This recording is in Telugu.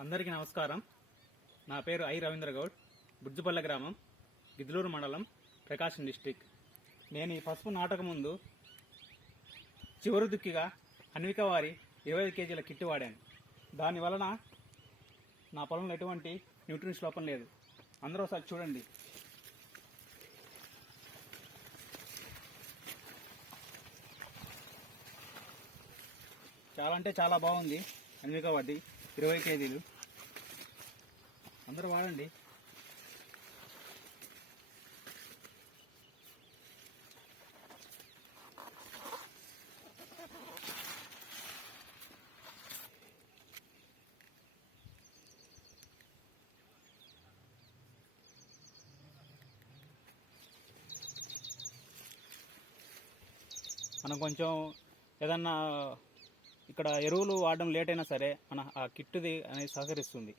అందరికీ నమస్కారం. నా పేరు ఐ రవీంద్ర గౌడ్, బుర్జుపల్లె గ్రామం, గిద్లూరు మండలం, ప్రకాశం డిస్టిక్. నేను ఈ పసుపు నాటక ముందు చివరి దుక్కిగా అన్విక వారి 25 కేజీల కిట్ వాడాను. దానివలన నా పొలంలో ఎటువంటి న్యూట్రిన్స్ లోపం లేదు. అందరూ ఒకసారి చూడండి. చాలా అంటే చాలా బాగుంది. అన్విక వాడి 20 కేజీలు. అందరూ వాడండి. మనం కొంచెం ఏదన్నా ఇక్కడ ఎరువులు వాడడం లేట్ అయినా సరే మన ఆ కిట్టుది అనేది సహకరిస్తుంది.